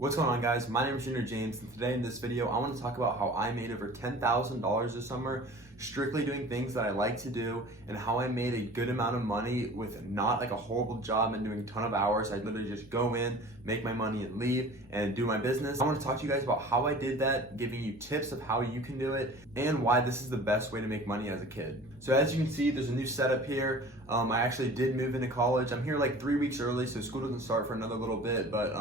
What's going on, guys? My name is Junior James, and today in this video I want to talk about how I made over $10,000 this summer strictly doing things that I like to do, and how I made a good amount of money with not like a horrible job and doing a ton of hours. I literally just go in, make my money and leave and do my business. I want to talk to you guys about how I did that, giving you tips of how you can do it and why this is the best way to make money as a kid. So as you can see, there's a new setup here. I actually did move into college. I'm here like 3 weeks early, so school doesn't start for another little bit, but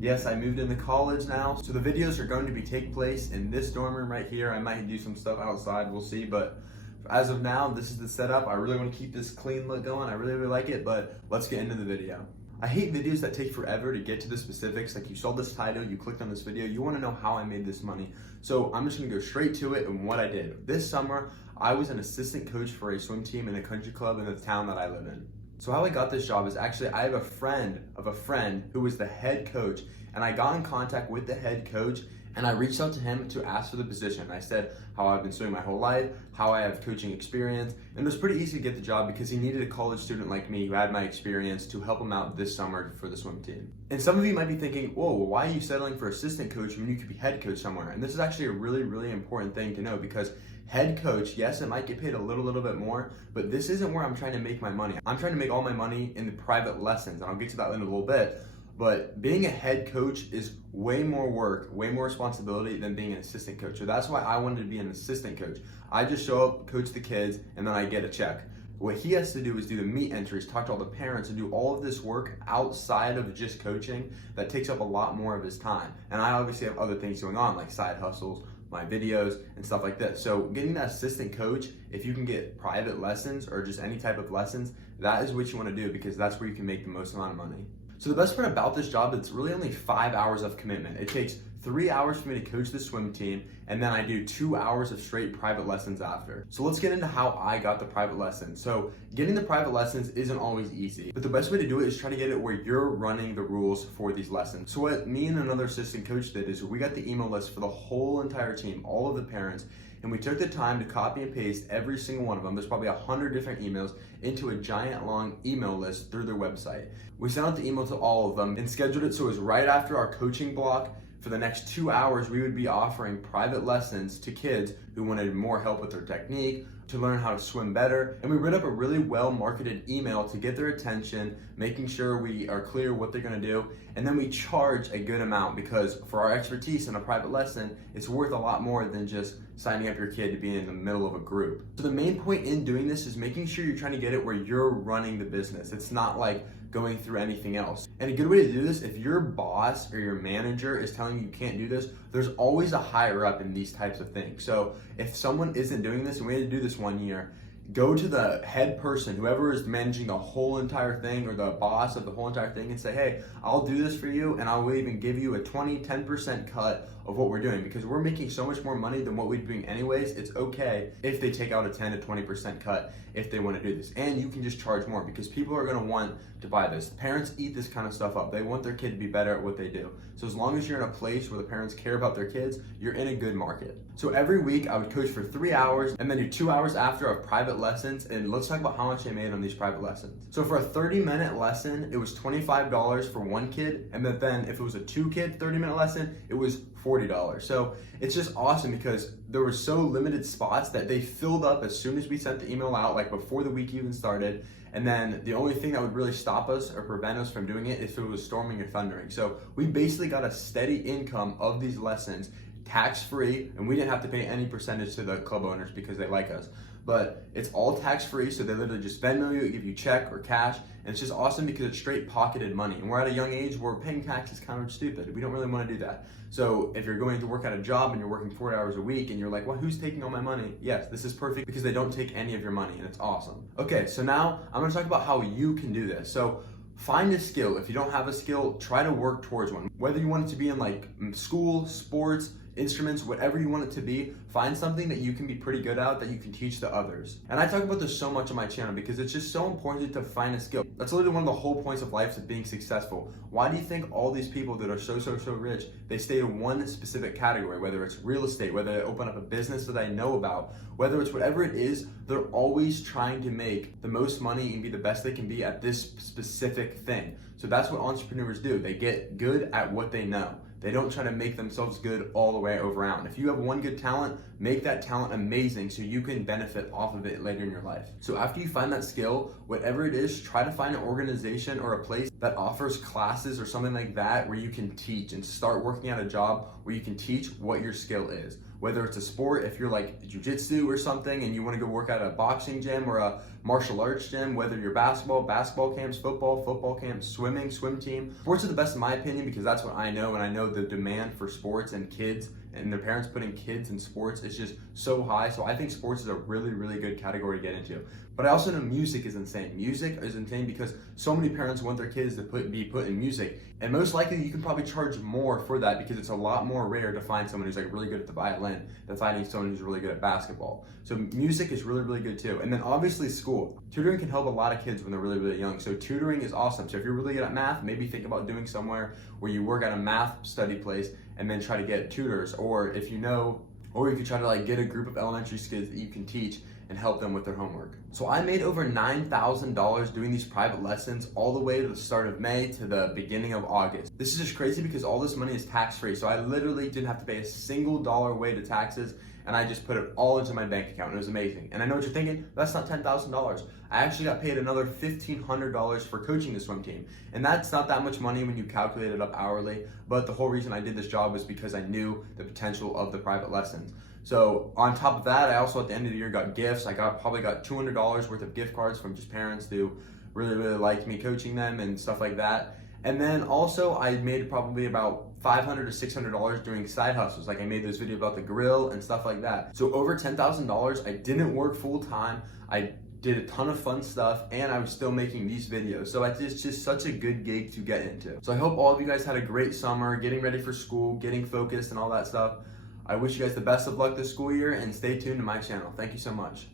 yes, I moved into college now. So the videos are going to take place in this dorm room right here. I might do some stuff outside, we'll see, but as of now, this is the setup. I really want to keep this clean look going. I really like it, but let's get into the video. I hate videos that take forever to get to the specifics. Like, you saw this title, you clicked on this video, you want to know how I made this money. So I'm just going to go straight to it and what I did. This summer, I was an assistant coach for a swim team in a country club in the town that I live in. So how I got this job is actually I have a friend of a friend who was the head coach, and I got in contact with the head coach and I reached out to him to ask for the position. I said how I've been swimming my whole life, how I have coaching experience, and it was pretty easy to get the job because he needed a college student like me who had my experience to help him out this summer for the swim team. And some of you might be thinking, whoa, why are you settling for assistant coach when you could be head coach somewhere? And this is actually a really important thing to know, because head coach, yes, it might get paid a little bit more, but this isn't where I'm trying to make my money. I'm trying to make all my money in the private lessons, and I'll get to that in a little bit. But being a head coach is way more work, way more responsibility than being an assistant coach. So that's why I wanted to be an assistant coach. I just show up, coach the kids, and then I get a check. What he has to do is do the meet entries, talk to all the parents, and do all of this work outside of just coaching that takes up a lot more of his time. And I obviously have other things going on, like side hustles, my videos, and stuff like this. So getting that assistant coach, if you can get private lessons or just any type of lessons, that is what you want to do, because that's where you can make the most amount of money. So the best part about this job, it's really only 5 hours of commitment. It takes 3 hours for me to coach the swim team, and then I do 2 hours of straight private lessons after. So let's get into how I got the private lessons. So getting the private lessons isn't always easy, but the best way to do it is try to get it where you're running the rules for these lessons. So what me and another assistant coach did is we got the email list for the whole entire team, all of the parents, and we took the time to copy and paste every single one of them. There's probably 100 different emails into a giant long email list through their website. We sent out the email to all of them and scheduled it so it was right after our coaching block. For the next 2 hours, we would be offering private lessons to kids who wanted more help with their technique, to learn how to swim better. And we wrote up a really well-marketed email to get their attention, making sure we are clear what they're gonna do. And then we charge a good amount, because for our expertise in a private lesson, it's worth a lot more than just signing up your kid to be in the middle of a group. So the main point in doing this is making sure you're trying to get it where you're running the business. It's not like going through anything else. And a good way to do this, if your boss or your manager is telling you you can't do this, there's always a higher up in these types of things. So if someone isn't doing this, and we had to do this one year, go to the head person, whoever is managing the whole entire thing, or the boss of the whole entire thing, and say, hey, I'll do this for you, and I will even give you a 10% cut of what we're doing, because we're making so much more money than what we'd be doing anyways. It's okay if they take out a 10 to 20% cut if they want to do this. And you can just charge more, because people are going to want to buy this. Parents eat this kind of stuff up. They want their kid to be better at what they do. So as long as you're in a place where the parents care about their kids, you're in a good market. So every week I would coach for 3 hours and then do 2 hours after of private lessons. And let's talk about how much I made on these private lessons. So for a 30-minute lesson, it was $25 for one kid. And then if it was a 2-kid 30-minute lesson, it was $40. So it's just awesome, because there were so limited spots that they filled up as soon as we sent the email out, like before the week even started. And then the only thing that would really stop us or prevent us from doing it is if it was storming or thundering. So we basically got a steady income of these lessons, tax-free, and we didn't have to pay any percentage to the club owners because they like us. But it's all tax-free, so they literally just Venmo you, give you check or cash, and it's just awesome because it's straight pocketed money. And we're at a young age where paying tax is kind of stupid. We don't really want to do that. So if you're going to work at a job and you're working 4 hours a week and you're like, well, who's taking all my money? Yes, this is perfect, because they don't take any of your money, and it's awesome. Okay, so now I'm going to talk about how you can do this. So find a skill. If you don't have a skill, try to work towards one. Whether you want it to be in like school, sports, instruments, whatever you want it to be, find something that you can be pretty good at that you can teach to others. And I talk about this so much on my channel because it's just so important to find a skill. That's literally one of the whole points of life of being successful. Why do you think all these people that are so rich, they stay in one specific category, whether it's real estate, whether they open up a business that I know about, whether it's whatever it is, they're always trying to make the most money and be the best they can be at this specific thing. So that's what entrepreneurs do. They get good at what they know. They don't try to make themselves good all the way around. If you have one good talent, make that talent amazing so you can benefit off of it later in your life. So after you find that skill, whatever it is, try to find an organization or a place that offers classes or something like that where you can teach, and start working at a job where you can teach what your skill is. Whether it's a sport, if you're like jiu-jitsu or something and you want to go work at a boxing gym or a martial arts gym, whether you're basketball camps, football camps, swimming, swim team. Sports are the best in my opinion because that's what I know, and I know the demand for sports and kids and their parents putting kids in sports is just so high. So I think sports is a really, really good category to get into. But I also know music is insane. Music is insane because so many parents want their kids to be put in music. And most likely you can probably charge more for that because it's a lot more rare to find someone who's like really good at the violin than finding someone who's really good at basketball. So music is really, really good too. And then obviously school. Tutoring can help a lot of kids when they're really, really young. So tutoring is awesome. So if you're really good at math, maybe think about doing somewhere where you work at a math study place and then try to get tutors. Or if you know, or you could try to like get a group of elementary kids that you can teach and help them with their homework. So I made over $9,000 doing these private lessons all the way to the start of May to the beginning of August. This is just crazy because all this money is tax-free. So I literally didn't have to pay a single dollar away to taxes, and I just put it all into my bank account. It was amazing. And I know what you're thinking, that's not $10,000. I actually got paid another $1,500 for coaching the swim team. And that's not that much money when you calculate it up hourly, but the whole reason I did this job was because I knew the potential of the private lessons. So on top of that, I also at the end of the year got gifts. I probably got $200 worth of gift cards from just parents who really, really liked me coaching them and stuff like that. And then also I made probably about $500 to $600 doing side hustles. Like I made this video about the grill and stuff like that. So over $10,000, I didn't work full time. I did a ton of fun stuff, and I was still making these videos. So it's just such a good gig to get into. So I hope all of you guys had a great summer, getting ready for school, getting focused and all that stuff. I wish you guys the best of luck this school year, and stay tuned to my channel. Thank you so much.